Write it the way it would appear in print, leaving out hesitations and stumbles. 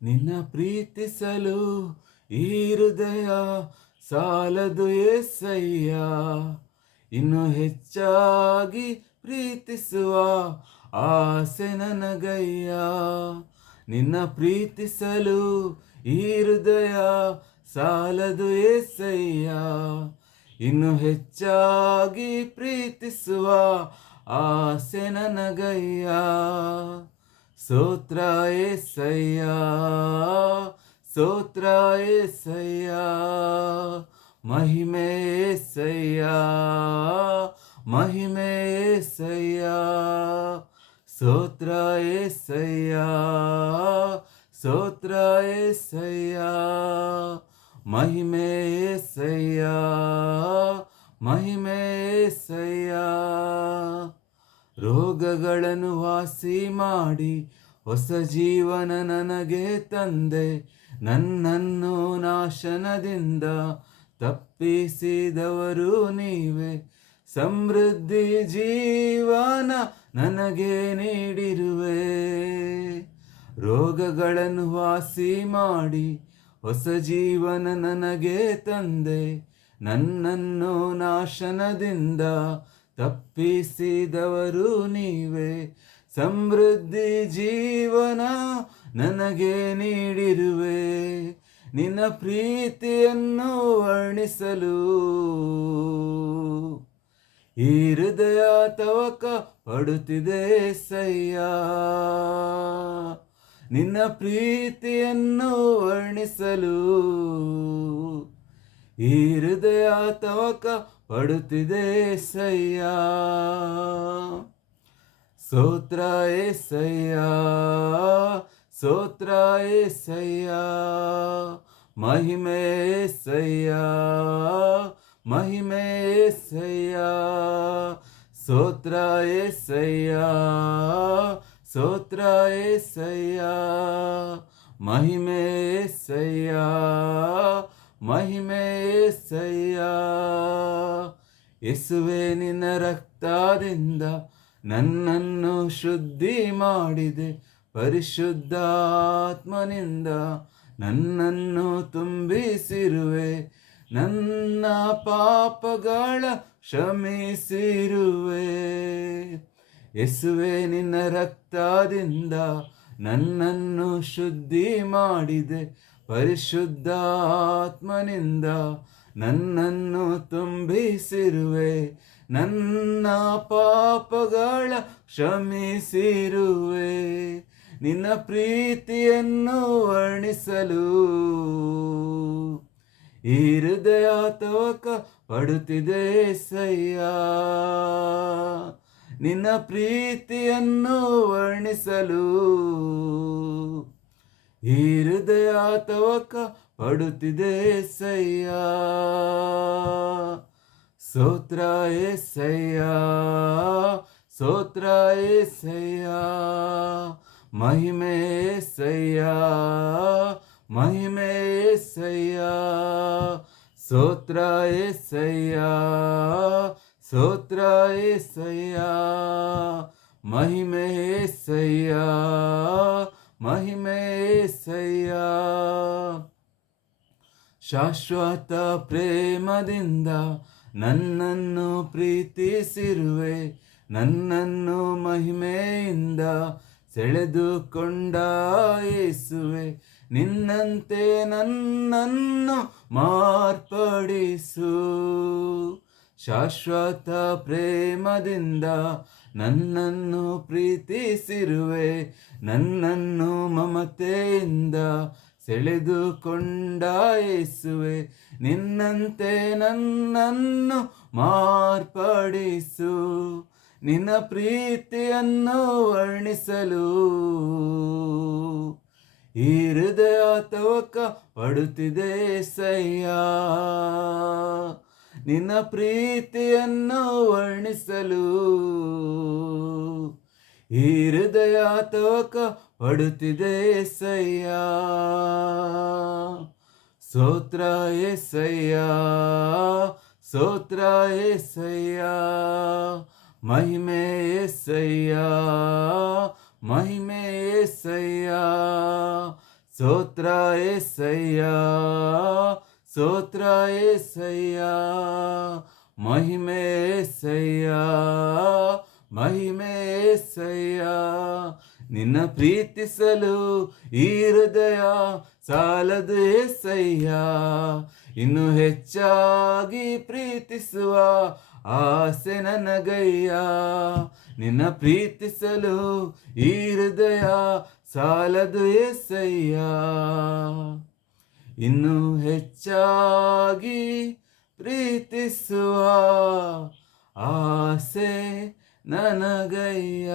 ನಿನ್ನ ಪ್ರೀತಿಸಲು ಈ ಹೃದಯ ಸಾಲದು ಏಸಯ್ಯ, ಇನ್ನು ಹೆಚ್ಚಾಗಿ ಪ್ರೀತಿಸುವ ಆಸೆ ನನಗಯ್ಯ. ನಿನ್ನ ಪ್ರೀತಿಸಲು ಈ ಹೃದಯ ಸಾಲದು ಏಸಯ್ಯ, ಇನ್ನು ಹೆಚ್ಚಾಗಿ ಪ್ರೀತಿಸುವ ಆಸೆ ನನಗಯ್ಯ. ಸ್ತೋತ್ರ ಏಸಯ್ಯ, ಸ್ತೋತ್ರ ಏಸಯ್ಯ, ಮಹಿಮೆ ಏಸಯ್ಯ, ಮಹಿಮೆ ಏಸಯ್ಯ. ಸ್ತೋತ್ರ ಏಸಯ್ಯ, ಸ್ತೋತ್ರ ಏಸಯ್ಯ, ಮಹಿಮೆ ಏಸಯ್ಯ, ಮಹಿಮೆ ಏಸಯ್ಯ. ರೋಗಗಳನ್ನು ವಾಸಿ ಮಾಡಿ ಹೊಸ ಜೀವನ ನನಗೆ ತಂದೆ, ನನ್ನನ್ನು ನಾಶನದಿಂದ ತಪ್ಪಿಸಿದವರು ನೀವೇ. ಸಮೃದ್ಧಿ ಜೀವನ ನನಗೆ ನೀಡಿರುವೆ. ರೋಗಗಳನ್ನು ವಾಸಿ ಮಾಡಿ ಹೊಸ ಜೀವನ ನನಗೆ ತಂದೆ, ನನ್ನನ್ನು ನಾಶನದಿಂದ ತಪ್ಪಿಸಿದವರು ನೀವೇ. ಸಮೃದ್ಧಿ ಜೀವನ ನನಗೆ ನೀಡಿರುವೆ. ನಿನ್ನ ಪ್ರೀತಿಯನ್ನು ವರ್ಣಿಸಲು ಈ ಹೃದಯ ತವಕ ಪಡುತ್ತಿದೆ ಸಯ್ಯ. ನಿನ್ನ ಪ್ರೀತಿಯನ್ನು ವರ್ಣಿಸಲು ಈ ಹೃದಯ ತವಕ ಪಡುತ್ತಿದೆ ಸಯ್ಯ. ಸ್ತೋತ್ರ ಏಸಯ್ಯ, ಸ್ತೋತ್ರ ಏಸಯ್ಯ, ಮಹಿಮೆ ಏಸಯ್ಯ, ಮಹಿಮೆ ಏಸಯ್ಯ. ಸ್ತೋತ್ರ ಏಸಯ್ಯ, ಸ್ತೋತ್ರ ಏಸಯ್ಯ, ಮಹಿಮೆ ಏಸಯ್ಯ, ಮಹಿಮೆ ಏಸಯ್ಯ. ಯೇಸುವೆ ನಿನ್ನ ರಕ್ತದಿಂದ ನನ್ನನ್ನು ಶುದ್ಧಿ ಮಾಡಿದೆ, ಪರಿಶುದ್ಧಾತ್ಮನಿಂದ ನನ್ನನ್ನು ತುಂಬಿಸಿರುವೆ. ನನ್ನ ಪಾಪಗಳ ಕ್ಷಮಿಸಿರುವೆ. ಯೇಸುವೆ ನಿನ್ನ ರಕ್ತದಿಂದ ನನ್ನನ್ನು ಶುದ್ಧಿ ಮಾಡಿದೆ, ಪರಿಶುದ್ಧಾತ್ಮನಿಂದ ನನ್ನನ್ನು ತುಂಬಿಸಿರುವೆ. ನನ್ನ ಪಾಪಗಳ ಕ್ಷಮಿಸಿರುವೆ. ನಿನ್ನ ಪ್ರೀತಿಯನ್ನು ವರ್ಣಿಸಲು ಈ ಹೃದಯ ತವಕ ಪಡುತ್ತಿದೆ ಸಯ್ಯ. ನಿನ್ನ ಪ್ರೀತಿಯನ್ನು ವರ್ಣಿಸಲು ಈ ಹೃದಯ ತವಕ ಪಡುತ್ತಿದೆ ಸಯ್ಯ. ಸ್ತೋತ್ರ ಏಸಯ್ಯ, ಸ್ತೋತ್ರ ಏಸಯ್ಯ, ಮಹಿಮೆ ಏಸಯ್ಯ, ಮಹಿಮೆ ಏಸಯ್ಯ. ಸ್ತೋತ್ರ ಏಸಯ್ಯ, ಸ್ತೋತ್ರ ಏಸಯ್ಯ, ಮಹಿಮೆ ಏಸಯ್ಯ, ಮಹಿಮೆ ಏಸಯ್ಯ. ಶಾಶ್ವತ ಪ್ರೇಮದಿಂದ ನನ್ನನ್ನು ಪ್ರೀತಿಸಿರುವೆ. ನನ್ನನ್ನು ಮಹಿಮೆಯಿಂದ ಸೆಳೆದುಕೊಂಡ ಯೇಸುವೆ. ನಿನ್ನಂತೆ ನನ್ನನ್ನು ಮಾರ್ಪಡಿಸು. ಶಾಶ್ವತ ಪ್ರೇಮದಿಂದ ನನ್ನನ್ನು ಪ್ರೀತಿಸಿರುವೆ. ನನ್ನನ್ನು ಮಮತೆಯಿಂದ ಸೆಳೆದುಕೊಂಡ ಯೇಸುವೆ. ನಿನ್ನಂತೆ ನನ್ನನ್ನು ಮಾರ್ಪಡಿಸು. ನಿನ್ನ ಪ್ರೀತಿಯನ್ನು ವರ್ಣಿಸಲು ಈ ಹೃದಯ ತವಕ ಪಡುತ್ತಿದೆ ಸಯ್ಯ. ನಿನ್ನ ಪ್ರೀತಿಯನ್ನು ವರ್ಣಿಸಲು ಈ ಹೃದಯ ತವಕ ಪಡುತ್ತಿದೆ ಸಯ್ಯ. ಸ್ತೋತ್ರ ಏಸಯ್ಯ, ಸ್ತೋತ್ರ ಏಸಯ್ಯ, ಮಹಿಮೆ ಏಸಯ್ಯ, ಮಹಿಮೆ ಏಸಯ್ಯ. ಸ್ತೋತ್ರ యేసయ్య ಸ್ತೋತ್ರ యేసయ్య ಮಹಿಮೆ యేసయ్య ಮಹಿಮೆ యేసయ్ಯ ನಿನ್ನ ಪ್ರೀತಿಸಲು ಈ ಹೃದಯ ಸಾಲದು యేసయ్ಯ ಇನ್ನು ಹೆಚ್ಚಾಗಿ ಪ್ರೀತಿಸುವ ಆಸೆ ನನಗಯ್ಯ ನಿನ್ನ ಪ್ರೀತಿಸಲು ಈ ಹೃದಯ ಸಾಲದು యేసయ్ಯ ಇನ್ನು ಹೆಚ್ಚಾಗಿ ಪ್ರೀತಿಸುವ ಆಸೆ ನನಗಯ್ಯ.